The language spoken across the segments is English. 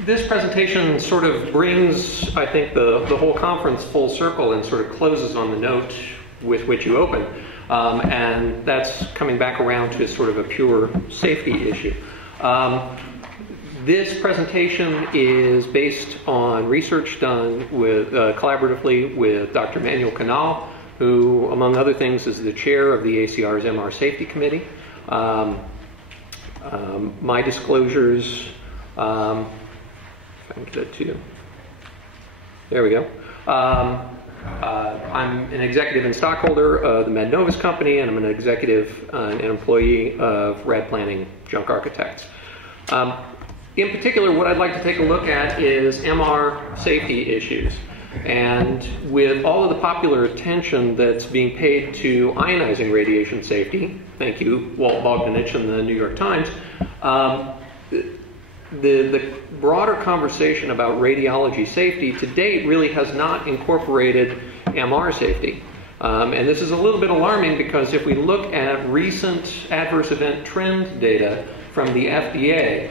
This presentation sort of brings, I think, the whole conference full circle and sort of closes on the note with which you open. And that's coming back around to sort of a pure safety issue. This presentation is based on research done with, collaboratively with Dr. Emanuel Kanal, who, among other things, is the chair of the ACR's MR Safety Committee. My disclosures, if I can get it to you. There we go. I'm an executive and stockholder of the MedNovus company, and I'm an executive and employee of Rad Planning Junk Architects. In particular, what I'd like to take a look at is MR safety issues. And with all of the popular attention that's being paid to ionizing radiation safety, thank you, Walt Bogdanich and the New York Times, the broader conversation about radiology safety to date really has not incorporated MR safety. And this is a little bit alarming because if we look at recent adverse event trend data from the FDA,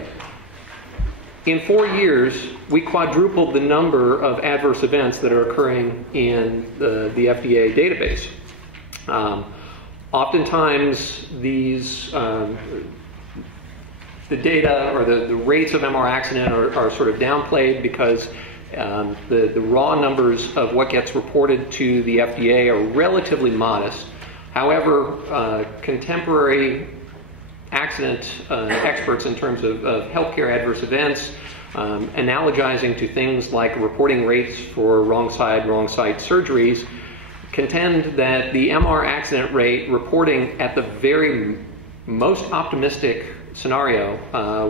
in 4 years, we quadrupled the number of adverse events that are occurring in the FDA database. Oftentimes, these the data or the rates of MR accident are sort of downplayed because the raw numbers of what gets reported to the FDA are relatively modest. However, contemporary accident experts in terms of healthcare adverse events, analogizing to things like reporting rates for wrong site surgeries, contend that the MR accident rate reporting at the very most optimistic scenario,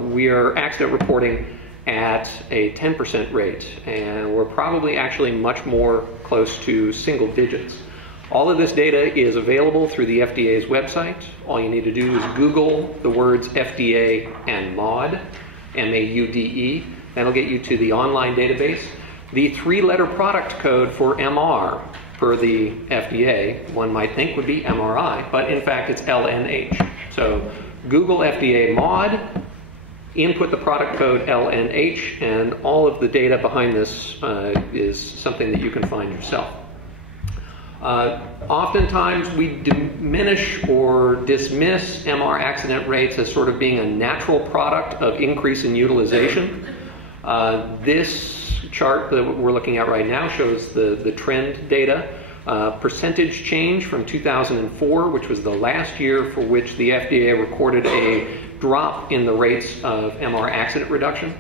we are accident reporting at a 10% rate, and we're probably actually much more close to single digits. All of this data is available through the FDA's website. All you need to do is Google the words FDA and MAUDE, M-A-U-D-E. That'll get you to the online database. The 3-letter product code for MR per the FDA, one might think would be MRI, but in fact it's LNH. So Google FDA MAUDE, input the product code LNH, and all of the data behind this is something that you can find yourself. Oftentimes we diminish or dismiss MR accident rates as sort of being a natural product of increase in utilization. This chart that we're looking at right now shows the trend data. Percentage change from 2004, which was the last year for which the FDA recorded a drop in the rates of MR accident reduction.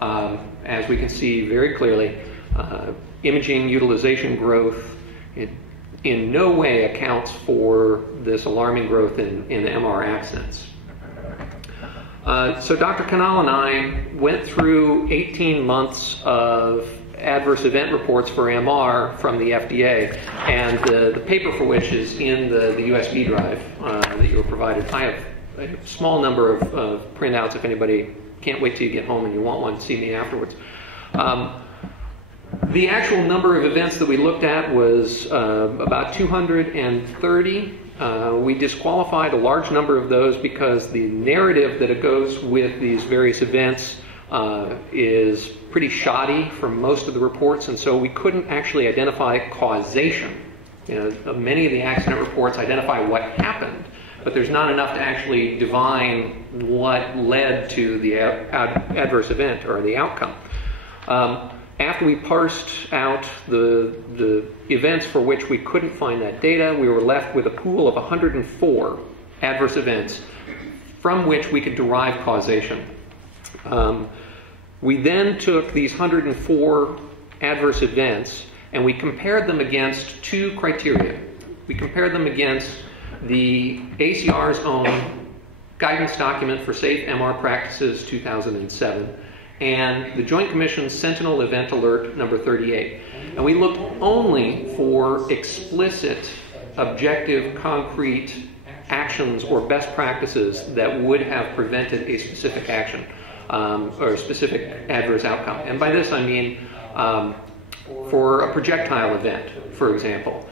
As we can see very clearly, imaging utilization growth in no way accounts for this alarming growth in MR accidents. So Dr. Kanal and I went through 18 months of adverse event reports for MR from the FDA, and the paper for which is in the USB drive that you were provided. I have a small number of printouts if anybody can't wait till you get home and you want one, see me afterwards. The actual number of events that we looked at was about 230. We disqualified a large number of those because the narrative that it goes with these various events is pretty shoddy from most of the reports, and so we couldn't actually identify causation. You know, many of the accident reports identify what happened, but there's not enough to actually divine what led to the adverse event or the outcome. After we parsed out the events for which we couldn't find that data, we were left with a pool of 104 adverse events from which we could derive causation. We then took these 104 adverse events and we compared them against 2 criteria. We compared them against the ACR's own Guidance Document for Safe MR Practices 2007 and the Joint Commission's Sentinel Event Alert number 38. And we looked only for explicit, objective, concrete actions or best practices that would have prevented a specific action or a specific adverse outcome. And by this I mean for a projectile event, for example.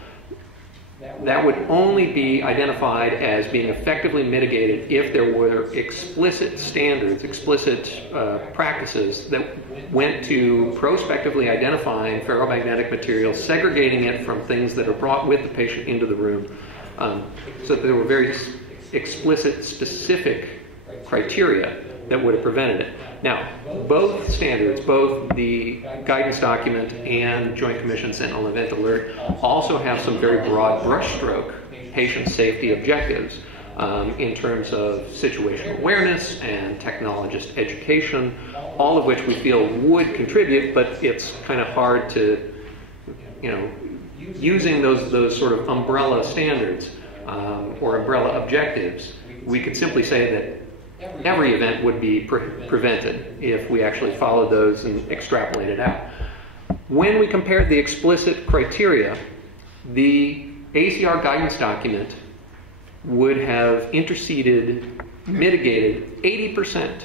that would only be identified as being effectively mitigated if there were explicit standards, explicit practices that went to prospectively identifying ferromagnetic material, segregating it from things that are brought with the patient into the room, so that there were very explicit, specific criteria that would have prevented it. Now, both standards, both the guidance document and Joint Commission Sentinel Event Alert, also have some very broad brushstroke patient safety objectives in terms of situational awareness and technologist education, all of which we feel would contribute, but it's kind of hard to, using those sort of umbrella standards or umbrella objectives, we could simply say that every event would be prevented if we actually followed those and extrapolated out. When we compared the explicit criteria, the ACR guidance document would have mitigated 80%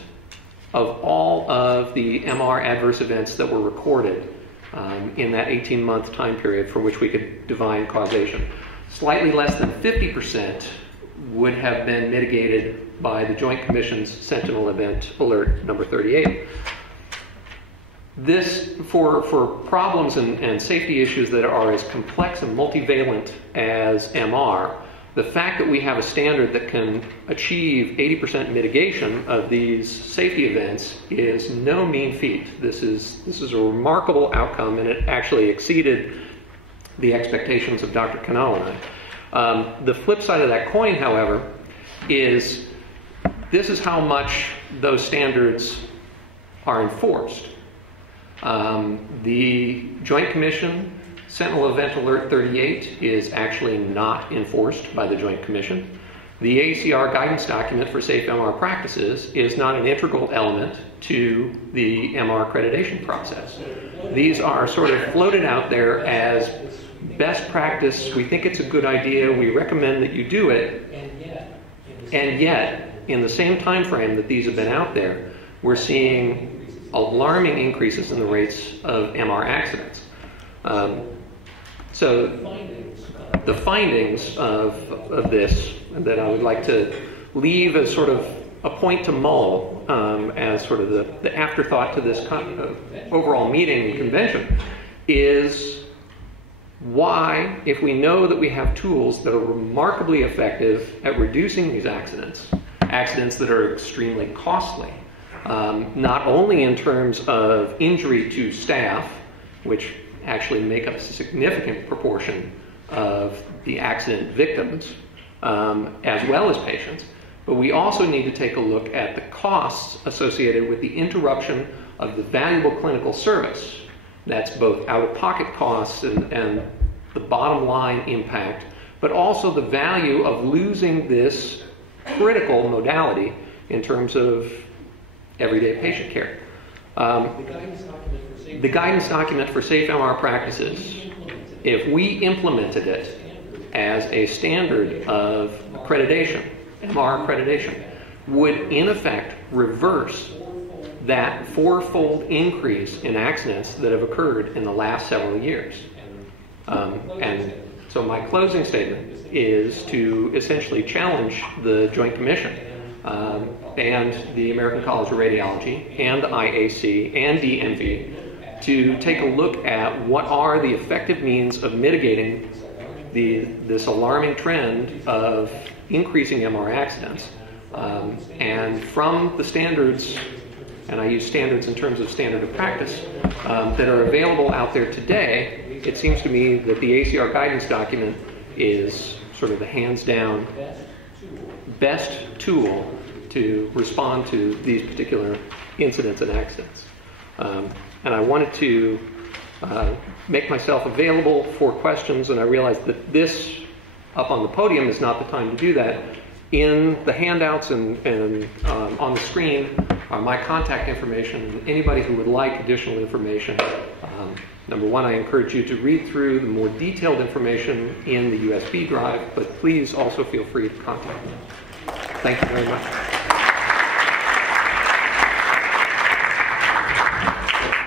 of all of the MR adverse events that were recorded in that 18-month time period for which we could divine causation. Slightly less than 50% would have been mitigated by the Joint Commission's Sentinel Event Alert number 38. This, for problems and safety issues that are as complex and multivalent as MR, the fact that we have a standard that can achieve 80% mitigation of these safety events is no mean feat. This is a remarkable outcome, and it actually exceeded the expectations of Dr. Kanal and I. The flip side of that coin, however, is this is how much those standards are enforced. The Joint Commission Sentinel Event Alert 38 is actually not enforced by the Joint Commission. The ACR Guidance Document for Safe MR Practices is not an integral element to the MR accreditation process. These are sort of floated out there as best practice. We think it's a good idea. We recommend that you do it. And yet, in the same time frame that these have been out there, we're seeing alarming increases in the rates of MR accidents. So the findings of this that I would like to leave as sort of a point to mull as sort of the afterthought to this overall meeting and convention is why, if we know that we have tools that are remarkably effective at reducing these accidents that are extremely costly, not only in terms of injury to staff, which actually make up a significant proportion of the accident victims, as well as patients, but we also need to take a look at the costs associated with the interruption of the valuable clinical service. That's both out-of-pocket costs and the bottom line impact, but also the value of losing this critical modality in terms of everyday patient care. The guidance document for safe MR practices, if we implemented it as a standard of accreditation, MR accreditation, would in effect reverse that fourfold increase in accidents that have occurred in the last several years. And so my closing statement is to essentially challenge the Joint Commission and the American College of Radiology and the IAC and DMV to take a look at what are the effective means of mitigating this alarming trend of increasing MR accidents. And from the standards, and I use standards in terms of standard of practice, that are available out there today, it seems to me that the ACR guidance document is sort of the hands-down best tool to respond to these particular incidents and accidents. And I wanted to make myself available for questions, and I realized that this up on the podium is not the time to do that. In the handouts and on the screen are my contact information. Anybody who would like additional information, number one, I encourage you to read through the more detailed information in the USB drive, but please also feel free to contact me. Thank you very much.